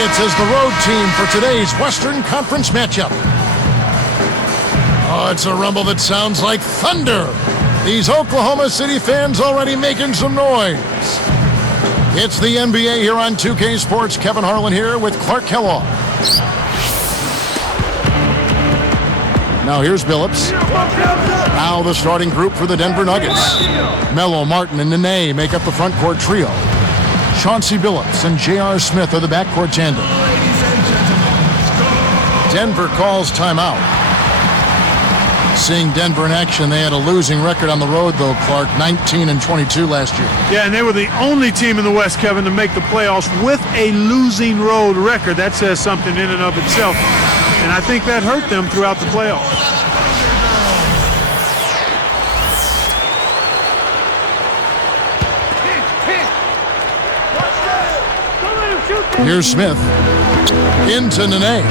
Nuggets as the road team for today's Western Conference matchup. Oh, it's a rumble that sounds like thunder. These Oklahoma City fans already making some noise. It's the NBA here on 2K Sports. Kevin Harlan here with Clark Kellogg. Now here's Billups. Now the starting group for the Denver Nuggets. Melo, Martin, and Nene make up the front court trio. Chauncey Billups and J.R. Smith are the backcourt tandem. Denver calls timeout. Seeing Denver in action, they had a losing record on the road, though, Clark, 19-22 last year. Yeah, and they were the only team in the West, Kevin, to make the playoffs with a losing road record. That says something in and of itself, and I think that hurt them throughout the playoffs. Here's Smith. Into Nene.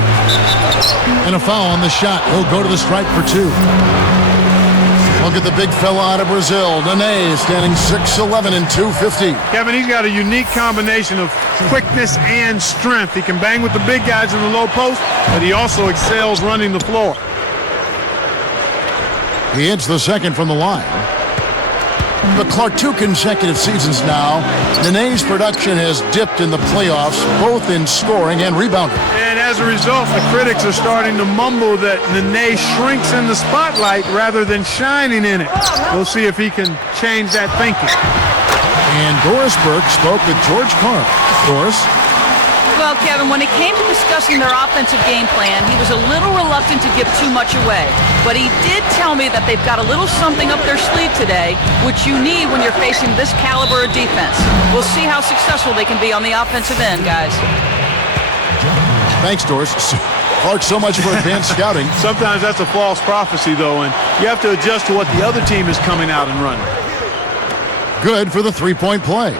And a foul on the shot. He'll go to the stripe for two. Look at the big fella out of Brazil. Nene standing 6'11" and 250. Kevin, he's got a unique combination of quickness and strength. He can bang with the big guys in the low post, but he also excels running the floor. He hits the second from the line. But Clark, 2 consecutive seasons now, Nene's production has dipped in the playoffs, both in scoring and rebounding. And as a result, the critics are starting to mumble that Nene shrinks in the spotlight rather than shining in it. We'll see if he can change that thinking. And Doris Burke spoke with George Carl. Doris? Well, Kevin, when it came to discussing their offensive game plan, he was a little reluctant to give too much away. But he did tell me that they've got a little something up their sleeve today, which you need when you're facing this caliber of defense. We'll see how successful they can be on the offensive end, guys. Thanks, Doris. Clark, so much for advanced scouting. Sometimes that's a false prophecy, though, and you have to adjust to what the other team is coming out and running. Good for the three-point play.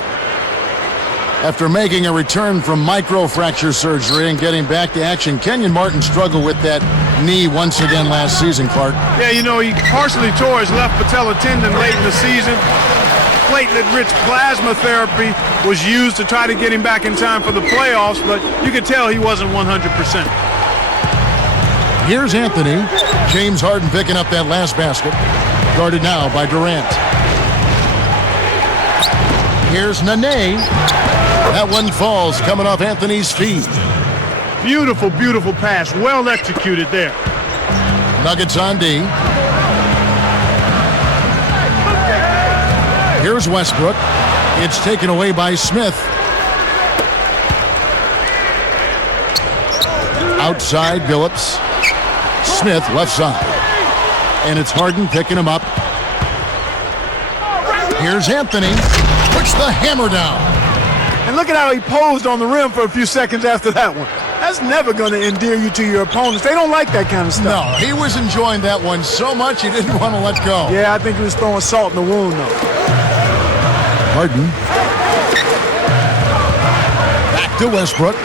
After making a return from microfracture surgery and getting back to action, Kenyon Martin struggled with that knee once again last season, Clark. Yeah, you know, he partially tore his left patella tendon late in the season. Platelet-rich plasma therapy was used to try to get him back in time for the playoffs, but you could tell he wasn't 100%. Here's Anthony. James Harden picking up that last basket. Guarded now by Durant. Here's Nene. That one falls, coming off Anthony's feet. Beautiful, beautiful pass. Well executed there. Nuggets on D. Here's Westbrook. It's taken away by Smith. Outside, Billups. Smith, left side. And it's Harden picking him up. Here's Anthony. Puts the hammer down. And look at how he posed on the rim for a few seconds after that one. That's never going to endear you to your opponents. They don't like that kind of stuff. No, he was enjoying that one so much he didn't want to let go. Yeah, I think he was throwing salt in the wound, though. Harden. Back to Westbrook.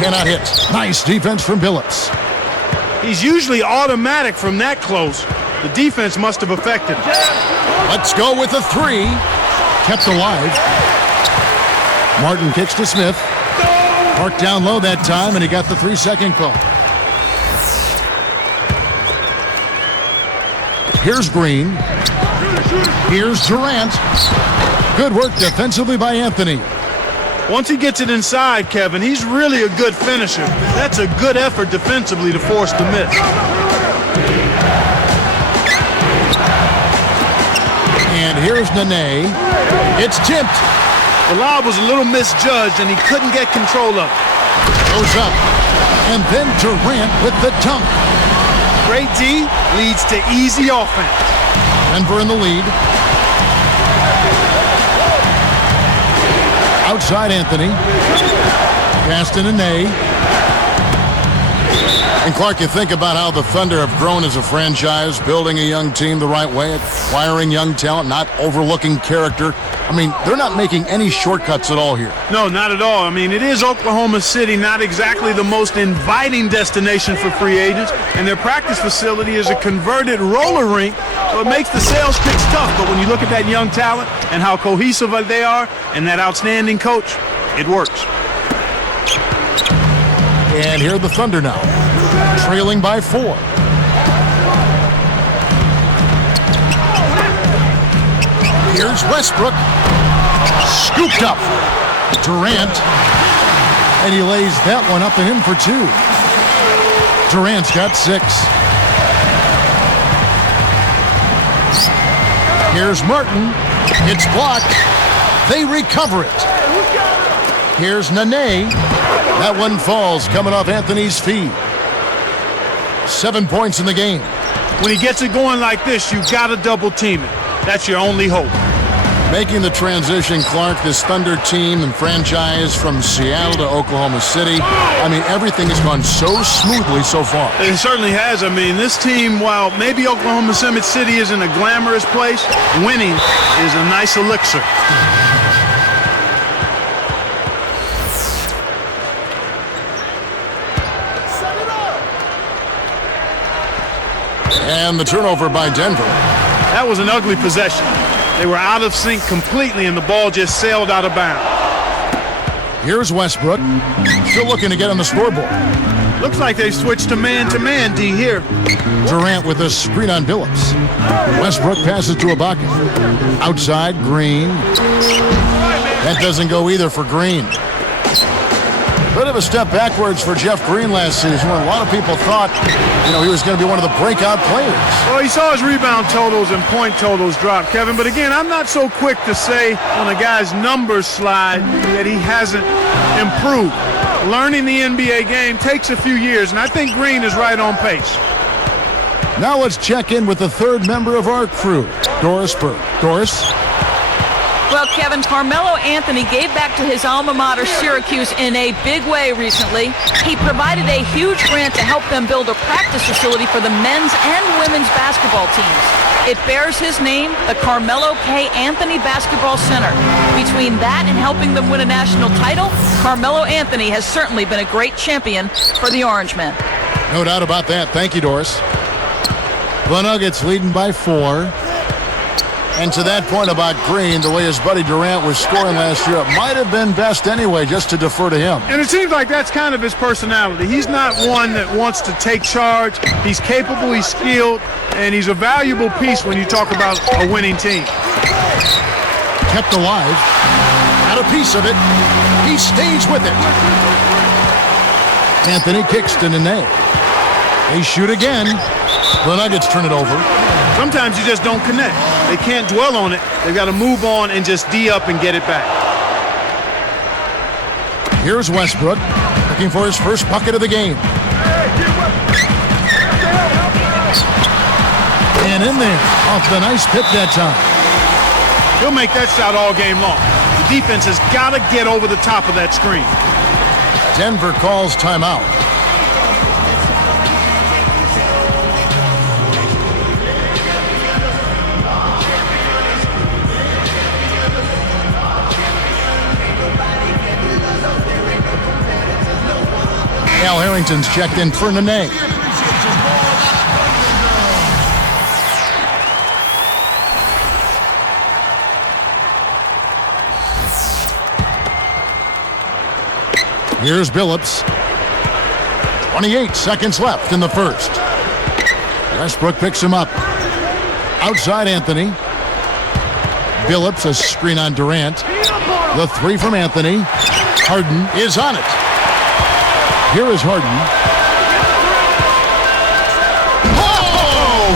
Cannot hit. Nice defense from Billups. He's usually automatic from that close. The defense must have affected him. Let's go with a three. Kept alive. Martin kicks to Smith. Parked down low that time, and he got the 3-second call. Here's Green. Here's Durant. Good work defensively by Anthony. Once he gets it inside, Kevin, he's really a good finisher. That's a good effort defensively to force the miss. And here's Nene. It's tipped. The lob was a little misjudged, and he couldn't get control of it. Goes up. And then Durant with the dunk. Great D leads to easy offense. Denver in the lead. Outside Anthony. Pass to Nene. And Clark, you think about how the Thunder have grown as a franchise, building a young team the right way, acquiring young talent, not overlooking character. I mean, they're not making any shortcuts at all here. No, not at all. I mean, it is Oklahoma City, not exactly the most inviting destination for free agents, and their practice facility is a converted roller rink So it makes the sales pitch tough, but when you look at that young talent and how cohesive they are and that outstanding coach, it works. And here are the Thunder now, trailing by 4. Here's Westbrook, scooped up. Durant, and he lays that one up and in for 2. Durant's got 6. Here's Martin. It's blocked. They recover it. Here's Nene. That one falls, coming off Anthony's feet. 7 points in the game. When he gets it going like this, you got to double team it. That's your only hope. Making the transition, Clark, this Thunder team and franchise from Seattle to Oklahoma City. I mean, everything has gone so smoothly so far. It certainly has. I mean, this team, while maybe Oklahoma City isn't a glamorous place, winning is a nice elixir. And the turnover by Denver. That was an ugly possession. They were out of sync completely, and the ball just sailed out of bounds. Here's Westbrook, still looking to get on the scoreboard. Looks like they switched to man, D, here. Durant with a screen on Billups. Westbrook passes to Ibaka. Outside, Green. That doesn't go either for Green. Bit of a step backwards for Jeff Green last season when a lot of people thought, he was going to be one of the breakout players. Well, he saw his rebound totals and point totals drop, Kevin. But again, I'm not so quick to say when a guy's numbers slide that he hasn't improved. Learning the NBA game takes a few years, and I think Green is right on pace. Now let's check in with the third member of our crew, Doris Burke. Doris? Well, Kevin, Carmelo Anthony gave back to his alma mater, Syracuse, in a big way recently. He provided a huge grant to help them build a practice facility for the men's and women's basketball teams. It bears his name, the Carmelo K. Anthony Basketball Center. Between that and helping them win a national title, Carmelo Anthony has certainly been a great champion for the Orangemen. No doubt about that. Thank you, Doris. The Nuggets leading by 4. And to that point about Green, the way his buddy Durant was scoring last year, it might have been best anyway just to defer to him. And it seems like that's kind of his personality. He's not one that wants to take charge. He's capable, he's skilled, and he's a valuable piece when you talk about a winning team. Kept alive. Got a piece of it. He stays with it. Anthony kicks to Nene. They shoot again. The Nuggets turn it over. Sometimes you just don't connect. They can't dwell on it. They've got to move on and just D up and get it back. Here's Westbrook looking for his first bucket of the game. And in there, off the nice pick that time. He'll make that shot all game long. The defense has got to get over the top of that screen. Denver calls timeout. Al Harrington's checked in for Nene. Here's Billups. 28 seconds left in the first. Westbrook picks him up. Outside Anthony. Billups, a screen on Durant. The three from Anthony. Harden is on it. Here is Harden. Oh!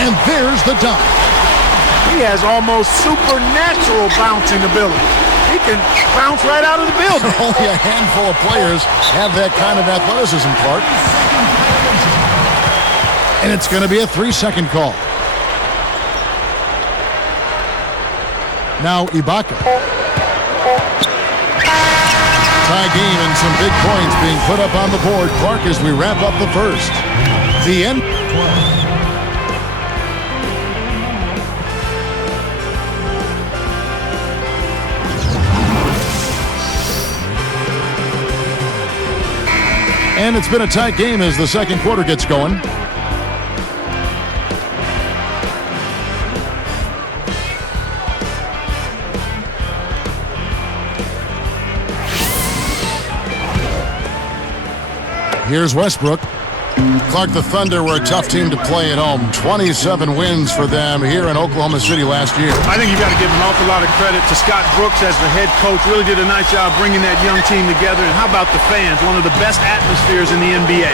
And there's the dunk. He has almost supernatural bouncing ability. He can bounce right out of the building. Only a handful of players have that kind of athleticism, Clark. And it's going to be a 3-second call. Now Ibaka. Tie game and some big points being put up on the board. Clark, as we wrap up the first. The end. And it's been a tight game as the second quarter gets going. Here's Westbrook. Clark, the Thunder were a tough team to play at home. 27 wins for them here in Oklahoma City last year. I think you've got to give an awful lot of credit to Scott Brooks as the head coach. Really did a nice job bringing that young team together. And how about the fans? One of the best atmospheres in the NBA.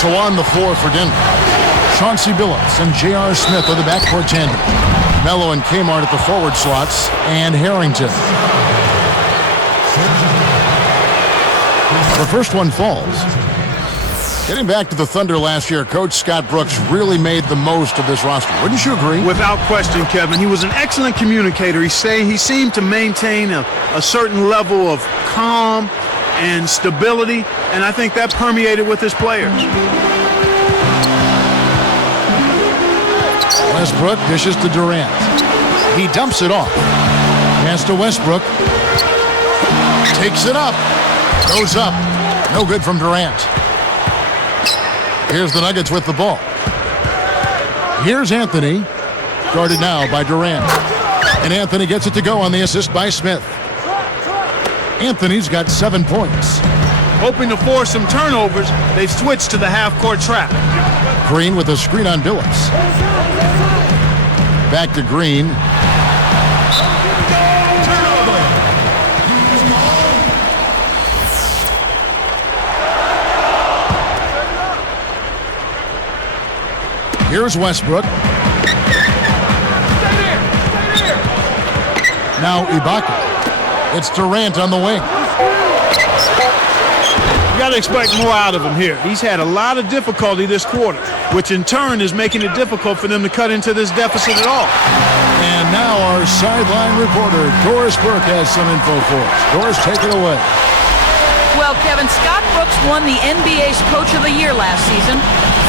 So on the floor for Denver, Chauncey Billups and J.R. Smith are the backcourt tandem. Melo and Kmart at the forward slots, and Harrington. The first one falls. Getting back to the Thunder last year, Coach Scott Brooks really made the most of this roster. Wouldn't you agree? Without question, Kevin. He was an excellent communicator. He seemed to maintain a certain level of calm and stability, and I think that permeated with his players. Westbrook dishes to Durant. He dumps it off. Pass to Westbrook. Takes it up. Goes up. No good from Durant. Here's the Nuggets with the ball. Here's Anthony, guarded now by Durant. And Anthony gets it to go on the assist by Smith. Anthony's got 7 points. Hoping to force some turnovers, they've switched to the half-court trap. Green with a screen on Billups. Back to Green. Here's Westbrook. Now Ibaka. It's Durant on the wing. You got to expect more out of him here. He's had a lot of difficulty this quarter, which in turn is making it difficult for them to cut into this deficit at all. And now our sideline reporter, Doris Burke, has some info for us. Doris, take it away. Well, Kevin, Scott Brooks won the NBA's Coach of the Year last season.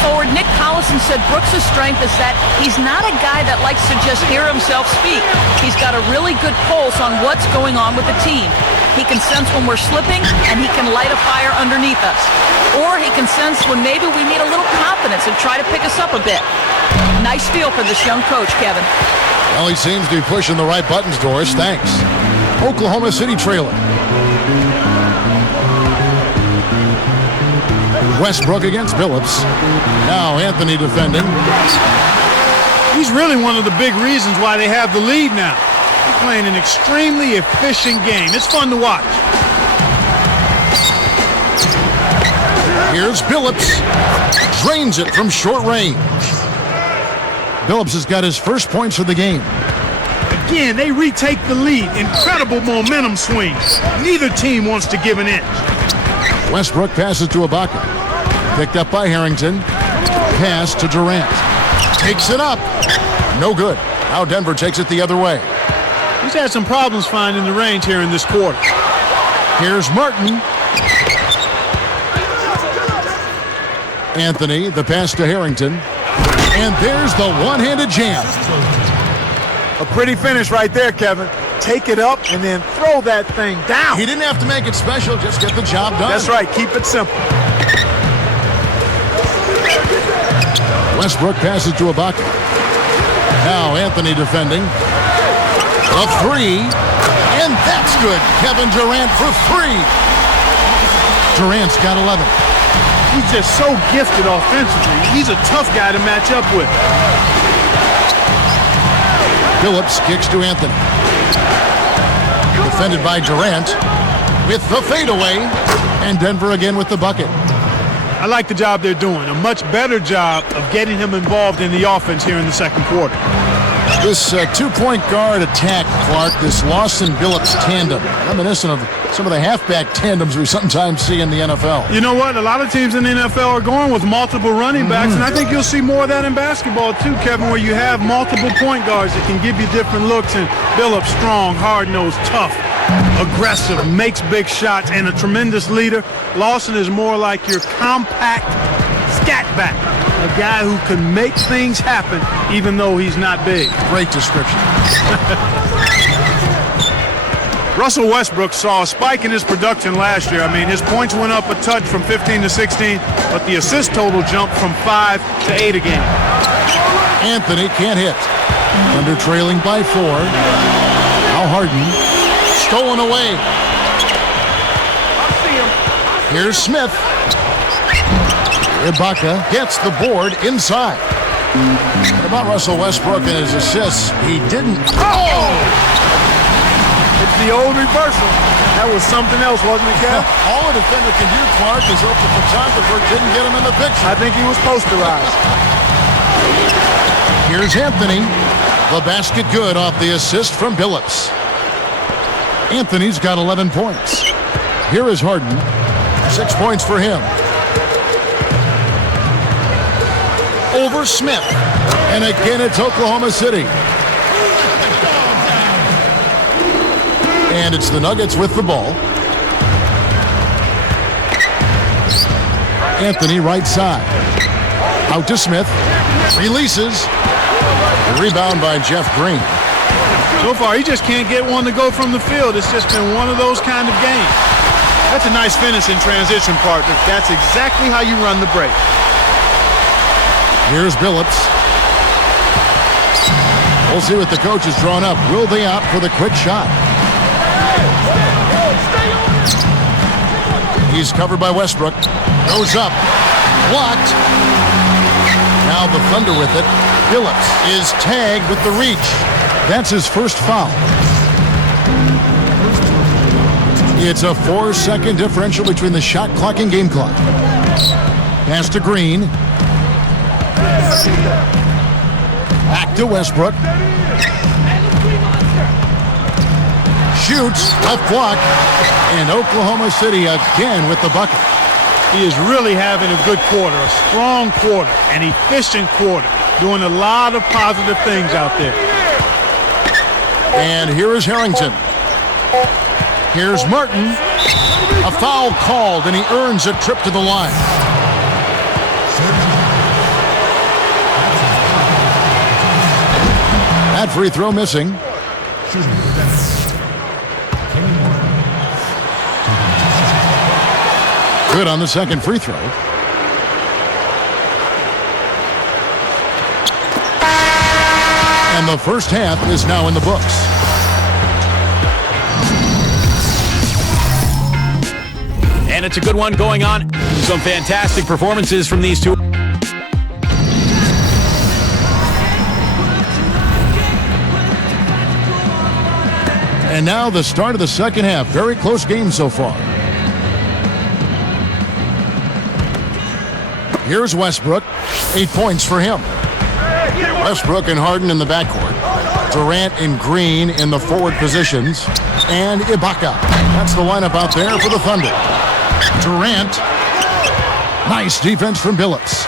Forward Nick Collison said Brooks' strength is that he's not a guy that likes to just hear himself speak. He's got a really good pulse on what's going on with the team. He can sense when we're slipping, and he can light a fire underneath us. Or he can sense when maybe we need a little confidence and try to pick us up a bit. Nice feel for this young coach, Kevin. Well, he seems to be pushing the right buttons, Doris. Thanks. Oklahoma City trailer. Westbrook against Billups. Now Anthony defending. He's really one of the big reasons why they have the lead now. He's playing an extremely efficient game. It's fun to watch. Here's Billups. Drains it from short range. Billups has got his first points of the game. Again, they retake the lead. Incredible momentum swings. Neither team wants to give an inch. Westbrook passes to Ibaka. Picked up by Harrington. Pass to Durant. Takes it up. No good. Now Denver takes it the other way. He's had some problems finding the range here in this quarter. Here's Martin. Anthony, the pass to Harrington. And there's the one-handed jam. A pretty finish right there, Kevin. Take it up and then throw that thing down. He didn't have to make it special, just get the job done. That's right, keep it simple. Westbrook passes to Ibaka. Now Anthony defending. A three, and that's good. Kevin Durant for three. Durant's got 11. He's just so gifted offensively. He's a tough guy to match up with. Billups kicks to Anthony. Defended by Durant with the fadeaway, and Denver again with the bucket. I like the job they're doing. A much better job of getting him involved in the offense here in the second quarter. This two-point guard attack, Clark, this Lawson-Billups tandem, reminiscent of some of the halfback tandems we sometimes see in the NFL. You know what? A lot of teams in the NFL are going with multiple running backs, and I think you'll see more of that in basketball too, Kevin, where you have multiple point guards that can give you different looks, and Billups strong, hard-nosed, tough, aggressive, makes big shots, and a tremendous leader. Lawson is more like your compact scat back, a guy who can make things happen even though he's not big. Great description. Russell Westbrook saw a spike in his production last year. I mean, his points went up a touch from 15 to 16, but the assist total jumped from 5 to 8 a game. Anthony can't hit. Under trailing by 4. Now Harden. Stolen away. Here's Smith. Ibaka gets the board inside. What about Russell Westbrook and his assists? He didn't. Oh! It's the old reversal. That was something else, wasn't it, Kev? All a defender can do, Clark, is hope the photographer didn't get him in the picture. I think he was posterized. Here's Anthony. The basket good off the assist from Billups. Anthony's got 11 points. Here is Harden. 6 points for him. Over Smith. And again, it's Oklahoma City. And it's the Nuggets with the ball. Anthony right side. Out to Smith. Releases. Rebound by Jeff Green. So far, he just can't get one to go from the field. It's just been one of those kind of games. That's a nice finish in transition, partner. That's exactly how you run the break. Here's Billups. We'll see what the coach has drawn up. Will they opt for the quick shot? He's covered by Westbrook. Goes up. Blocked. Now the Thunder with it. Billups is tagged with the reach. That's his first foul. It's a 4-second differential between the shot clock and game clock. Pass to Green. Back to Westbrook. Shoots, left block, and Oklahoma City again with the bucket. He is really having a good quarter, a strong quarter, an efficient quarter, doing a lot of positive things out there. And here is Harrington. Here's Martin. A foul called, and he earns a trip to the line. That free throw missing. Good on the second free throw. And the first half is now in the books. And it's a good one going on. Some fantastic performances from these two. And now the start of the second half. Very close game so far. Here's Westbrook. 8 points for him. Westbrook and Harden in the backcourt. Durant and Green in the forward positions. And Ibaka. That's the lineup out there for the Thunder. Durant. Nice defense from Billups.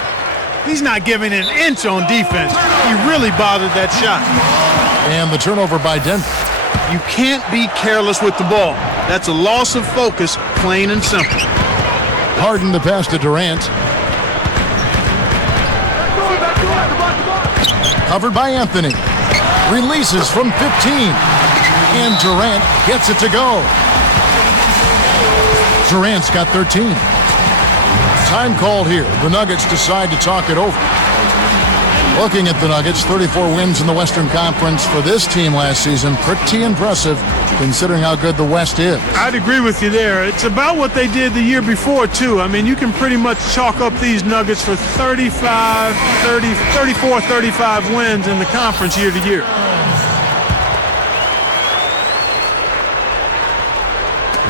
He's not giving an inch on defense. He really bothered that shot. And the turnover by Denver. You can't be careless with the ball. That's a loss of focus, plain and simple. Harden the pass to Durant. Covered by Anthony. Releases from 15. And Durant gets it to go. Durant's got 13. Time called here. The Nuggets decide to talk it over. Looking at the Nuggets, 34 wins in the Western Conference for this team last season. Pretty impressive considering how good the West is. I'd agree with you there. It's about what they did the year before, too. I mean, you can pretty much chalk up these Nuggets for 34, 35 wins in the conference year to year.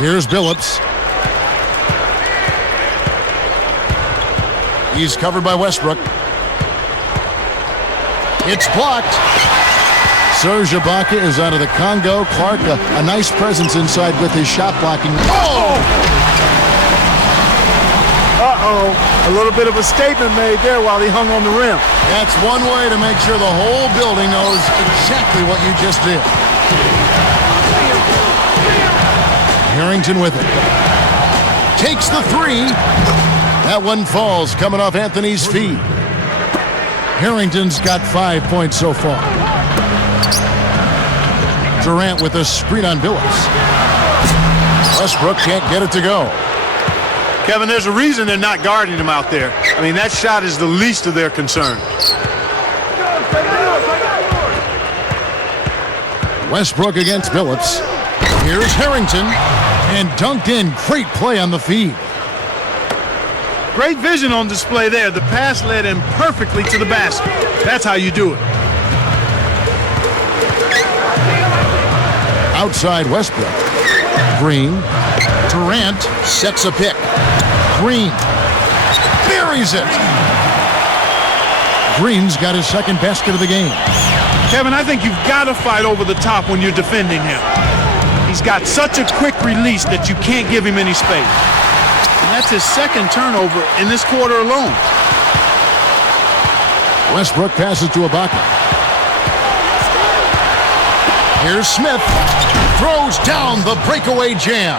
Here's Billups. He's covered by Westbrook. It's blocked. Serge Ibaka is out of the Congo. Clark, a nice presence inside with his shot blocking. Oh! Uh-oh. A little bit of a statement made there while he hung on the rim. That's one way to make sure the whole building knows exactly what you just did. Harrington with it. Takes the three. That one falls, coming off Anthony's feet. Harrington's got 5 points so far. Durant with a screen on Billups. Westbrook can't get it to go. Kevin, there's a reason they're not guarding him out there. I mean, that shot is the least of their concern. Westbrook against Billups. Here's Harrington. And dunked in. Great play on the feed. Great vision on display there. The pass led him perfectly to the basket. That's how you do it. Outside Westbrook. Green. Durant sets a pick. Green buries it. Green's got his second basket of the game. Kevin, I think you've got to fight over the top when you're defending him. He's got such a quick release that you can't give him any space. And that's his second turnover in this quarter alone. Westbrook passes to Ibaka. Here's Smith. Throws down the breakaway jam.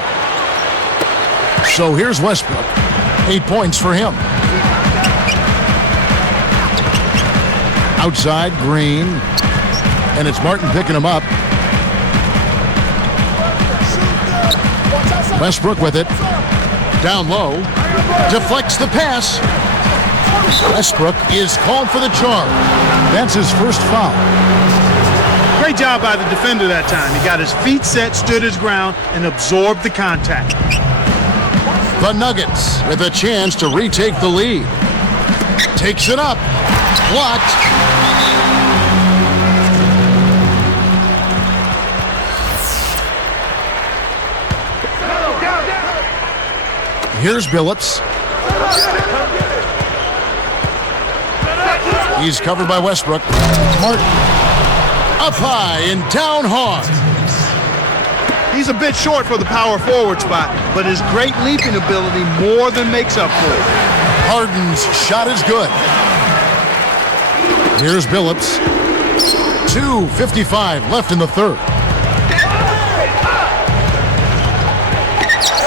So here's Westbrook. 8 points for him. Outside, Green. And it's Martin picking him up. Westbrook with it. Down low. Deflects the pass. Westbrook is called for the charge. That's his first foul. Great job by the defender that time. He got his feet set, stood his ground, and absorbed the contact. The Nuggets with a chance to retake the lead. Takes it up. Blocked. Here's Billups. He's covered by Westbrook. Martin. Up high and down hard. He's a bit short for the power forward spot, but his great leaping ability more than makes up for it. Harden's shot is good. Here's Billups. 2:55 left in the third.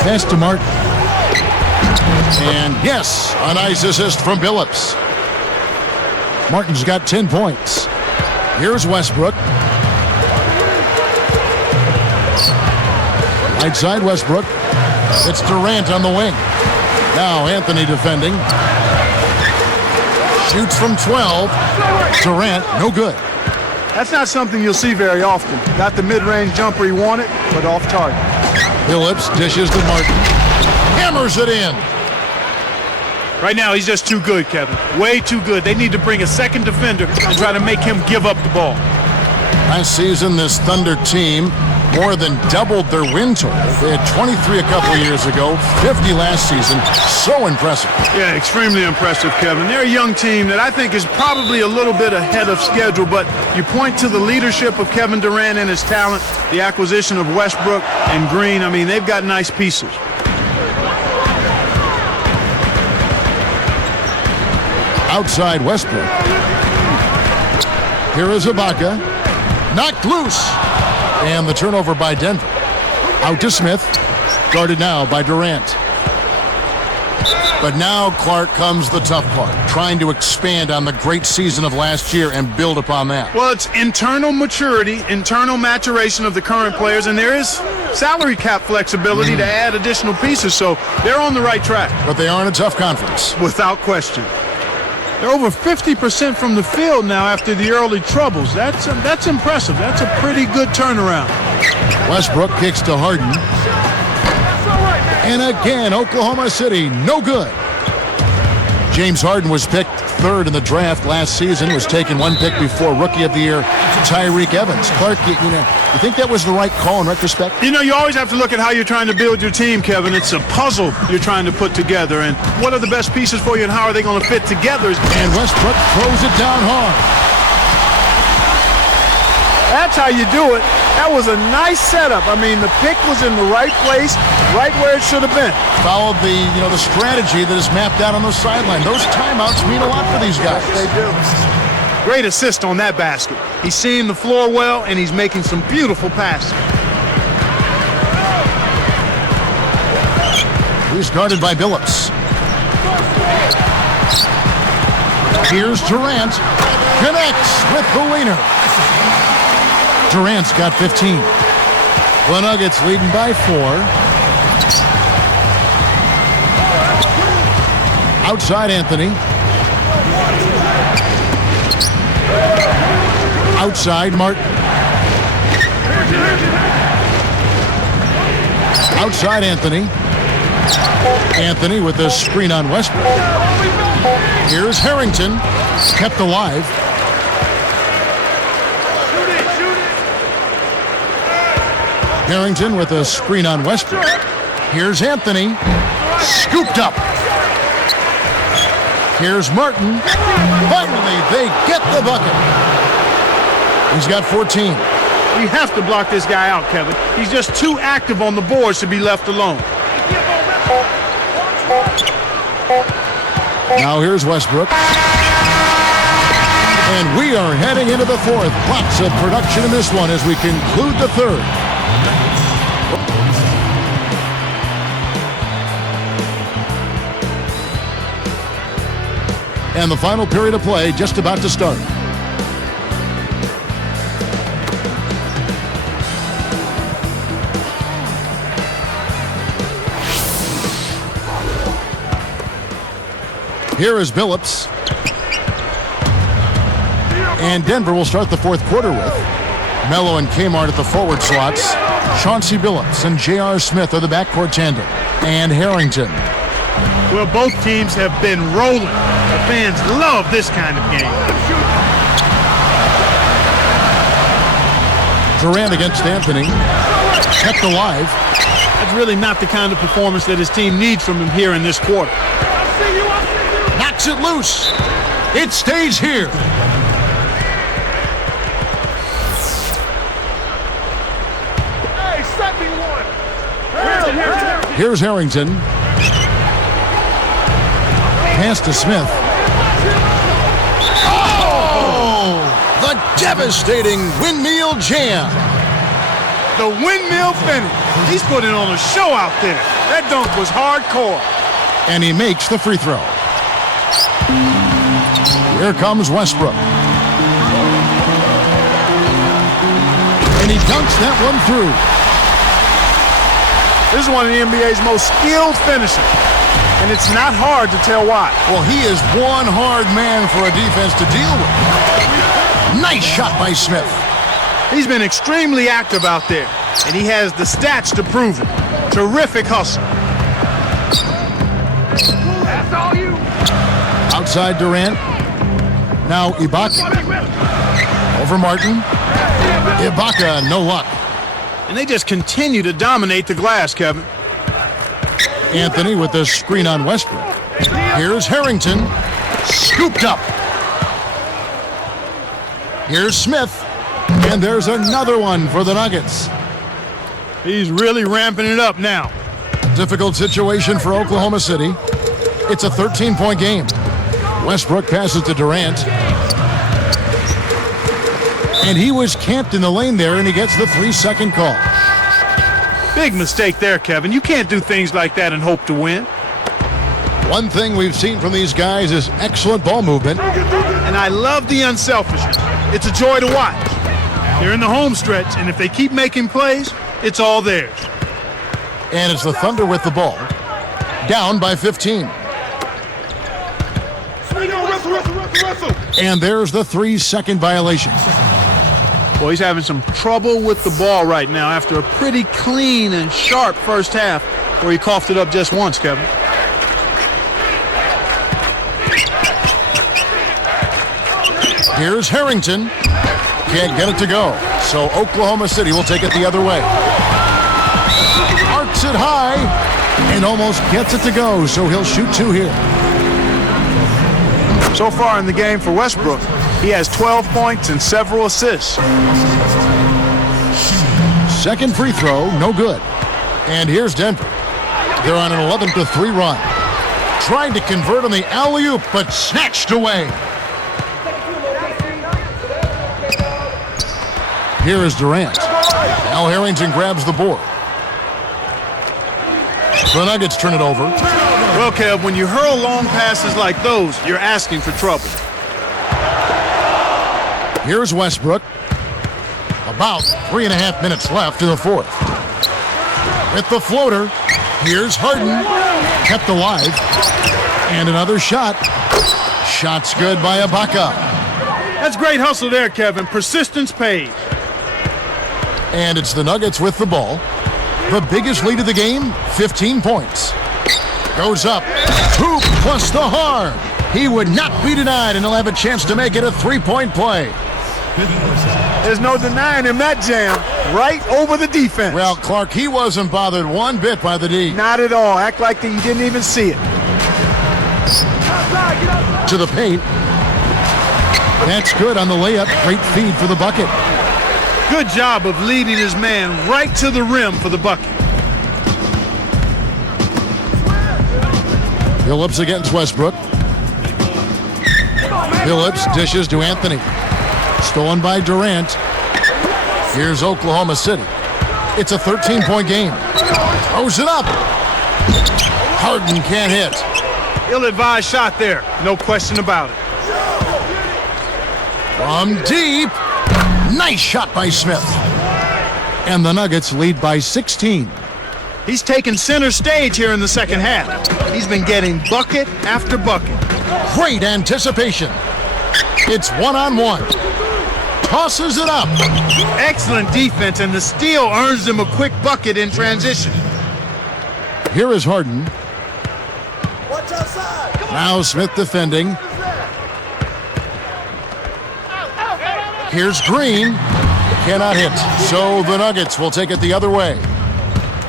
Pass to Martin. And yes, a nice assist from Billups. Martin's got 10 points. Here's Westbrook. Right side Westbrook. It's Durant on the wing. Now Anthony defending. Shoots from 12. Durant, no good. That's not something you'll see very often. Got the mid-range jumper he wanted, but off target. Billups dishes to Martin. Hammers it in. Right now, he's just too good, Kevin. Way too good. They need to bring a second defender and try to make him give up the ball. Last season, this Thunder team more than doubled their win total. They had 23 a couple years ago, 50 last season. So impressive. Yeah, extremely impressive, Kevin. They're a young team that I think is probably a little bit ahead of schedule, but you point to the leadership of Kevin Durant and his talent, the acquisition of Westbrook and Green. I mean, they've got nice pieces. Outside Westbrook. Here is Ibaka. Knocked loose. And the turnover by Denver. Out to Smith. Guarded now by Durant. But now, Clark, comes the tough part. Trying to expand on the great season of last year and build upon that. Well, it's internal maturity, internal maturation of the current players, and there is salary cap flexibility to add additional pieces, so they're on the right track. But they are in a tough conference. Without question. They're over 50% from the field now after the early troubles. That's impressive. That's a pretty good turnaround. Westbrook kicks to Harden. And again, Oklahoma City, no good. James Harden was picked third in the draft last season, was taken one pick before Rookie of the Year, Tyreke Evans. Clark, you think that was the right call in retrospect? You know, you always have to look at how you're trying to build your team, Kevin. It's a puzzle you're trying to put together, and what are the best pieces for you and how are they going to fit together? And Westbrook throws it down hard. That's how you do it. That was a nice setup. I mean, the pick was in the right place, right where it should have been. Followed the strategy that is mapped out on the sideline. Those timeouts mean a lot for these guys. They do. Great assist on that basket. He's seeing the floor well, and he's making some beautiful passes. He's guarded by Billups. Here's Durant. Connects with the leaner. Durant's got 15. The Nuggets leading by 4. Outside Anthony. Outside Martin. Outside Anthony. Anthony with the screen on Westbrook. Here's Harrington, kept alive. Harrington with a screen on Westbrook. Here's Anthony, scooped up. Here's Martin. Finally, they get the bucket. He's got 14. You have to block this guy out, Kevin. He's just too active on the boards to be left alone. Now here's Westbrook. And we are heading into the fourth. Lots of production in this one as we conclude the third. And the final period of play just about to start. Here is Billups. And Denver will start the fourth quarter with Melo and Kmart at the forward slots. Chauncey Billups and J.R. Smith are the backcourt tandem. And Harrington. Well, both teams have been rolling. The fans love this kind of game. Durant against Anthony. Kept alive. That's really not the kind of performance that his team needs from him here in this quarter. Knocks it loose. It stays here. Hey, set me one. Here's Harrington. Pass to Smith. Oh! The devastating windmill jam. The windmill finish. He's putting on a show out there. That dunk was hardcore. And he makes the free throw. Here comes Westbrook. And he dunks that one through. This is one of the NBA's most skilled finishers. And it's not hard to tell why. Well, he is one hard man for a defense to deal with. Nice shot by Smith. He's been extremely active out there, and he has the stats to prove it. Terrific hustle. That's all you. Outside Durant. Now Ibaka. Over Martin. Ibaka, no luck. And they just continue to dominate the glass, Kevin. Anthony with the screen on Westbrook. Here's Harrington. Scooped up. Here's Smith. And there's another one for the Nuggets. He's really ramping it up now. Difficult situation for Oklahoma City. It's a 13-point game. Westbrook passes to Durant. And he was camped in the lane there, and he gets the 3-second call. Big mistake there, Kevin. You can't do things like that and hope to win. One thing we've seen from these guys is excellent ball movement. And I love the unselfishness. It's a joy to watch. They're in the home stretch, and if they keep making plays, it's all theirs. And it's the Thunder with the ball. Down by 15. And there's the 3-second violation. Well, he's having some trouble with the ball right now after a pretty clean and sharp first half where he coughed it up just once, Kevin. Here's Harrington. Can't get it to go. So Oklahoma City will take it the other way. Arcs it high and almost gets it to go. So he'll shoot two here. So far in the game for Westbrook, he has 12 points and several assists. Second free throw, no good. And here's Denver. They're on an 11-3 run. Tried to convert on the alley-oop, but snatched away. Here is Durant. Now Harrington grabs the board. The Nuggets turn it over. Well, Kev, when you hurl long passes like those, you're asking for trouble. Here's Westbrook. About 3.5 minutes left in the fourth. With the floater, here's Harden. Kept alive. And another shot. Shot's good by Ibaka. That's great hustle there, Kevin. Persistence pays. And it's the Nuggets with the ball. The biggest lead of the game, 15 points. Goes up. Hoop plus the harm. He would not be denied, and he'll have a chance to make it a 3-point play. There's no denying him that jam. Right over the defense. Well, Clark, he wasn't bothered one bit by the D. Not at all. Act like he didn't even see it. To the paint. That's good on the layup. Great feed for the bucket. Good job of leading his man right to the rim for the bucket. Phillips against Westbrook. Phillips dishes to Anthony. Stolen by Durant. Here's Oklahoma City. It's a 13-point game. Throws it up. Harden can't hit. Ill-advised shot there. No question about it. From deep. Nice shot by Smith. And the Nuggets lead by 16. He's taken center stage here in the second half. He's been getting bucket after bucket. Great anticipation. It's one-on-one. Tosses it up. Excellent defense, and the steal earns him a quick bucket in transition. Here is Harden. Now Smith defending. Here's Green. Cannot hit. So the Nuggets will take it the other way.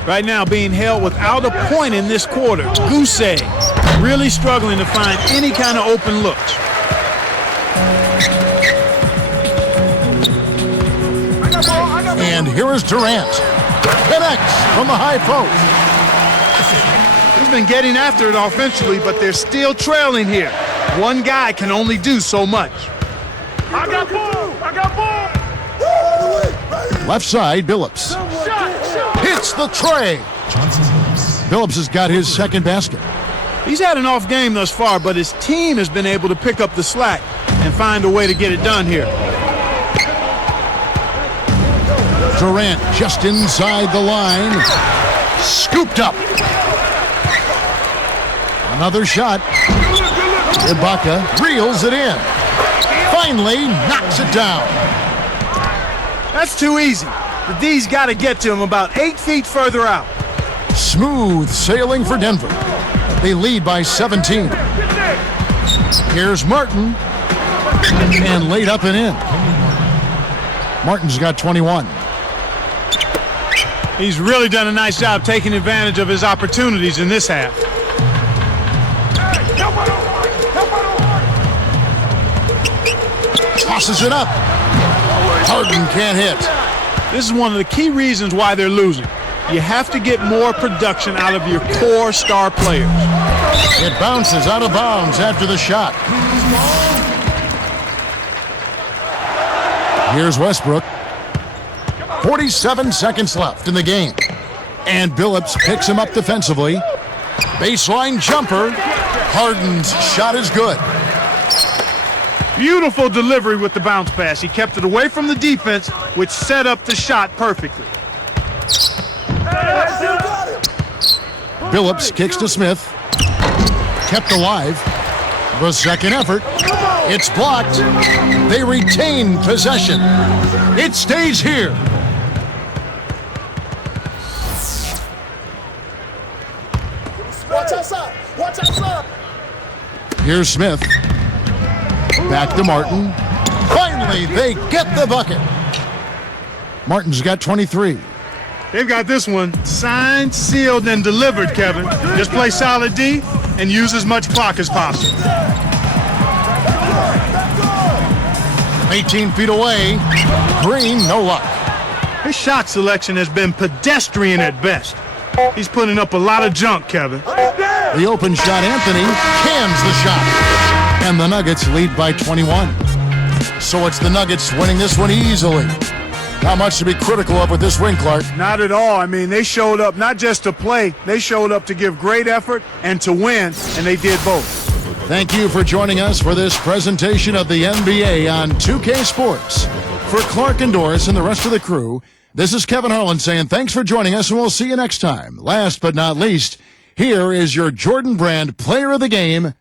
Right now being held without a point in this quarter. Goose egg. Really struggling to find any kind of open looks. And here is Durant. Connects from the high post. He's been getting after it offensively, but they're still trailing here. One guy can only do so much. I got ball! I got ball! Left side, Billups. Hits the tray. Billups has got his second basket. He's had an off game thus far, but his team has been able to pick up the slack and find a way to get it done here. Durant just inside the line. Scooped up. Another shot. Ibaka reels it in. Finally knocks it down. That's too easy. The D's got to get to him about 8 feet further out. Smooth sailing for Denver. They lead by 17. Here's Martin. And laid up and in. Martin's got 21. He's really done a nice job taking advantage of his opportunities in this half. Tosses it up. Harden can't hit. This is one of the key reasons why they're losing. You have to get more production out of your core star players. It bounces out of bounds after the shot. Here's Westbrook. 47 seconds left in the game. And Billups picks him up defensively. Baseline jumper. Harden's shot is good. Beautiful delivery with the bounce pass. He kept it away from the defense, which set up the shot perfectly. Billups kicks to Smith. Kept alive. The second effort. It's blocked. They retain possession. It stays here. Watch outside. Watch outside. Here's Smith. Back to Martin. Finally, they get the bucket. Martin's got 23. They've got this one signed, sealed, and delivered, Kevin. Just play solid D and use as much clock as possible. 18 feet away. Green, no luck. His shot selection has been pedestrian at best. He's putting up a lot of junk, Kevin. The open shot, Anthony cans the shot. And the Nuggets lead by 21. So it's the Nuggets winning this one easily. Not much to be critical of with this win, Clark. Not at all. I mean, they showed up not just to play, they showed up to give great effort and to win, and they did both. Thank you for joining us for this presentation of the NBA on 2K Sports. For Clark and Doris and the rest of the crew, this is Kevin Harlan saying thanks for joining us, and we'll see you next time. Last but not least, here is your Jordan Brand Player of the Game,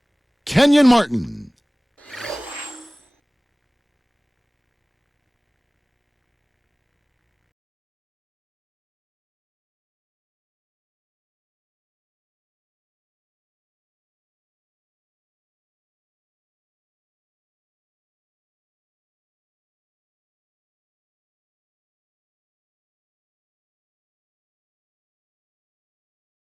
Kenyon Martin.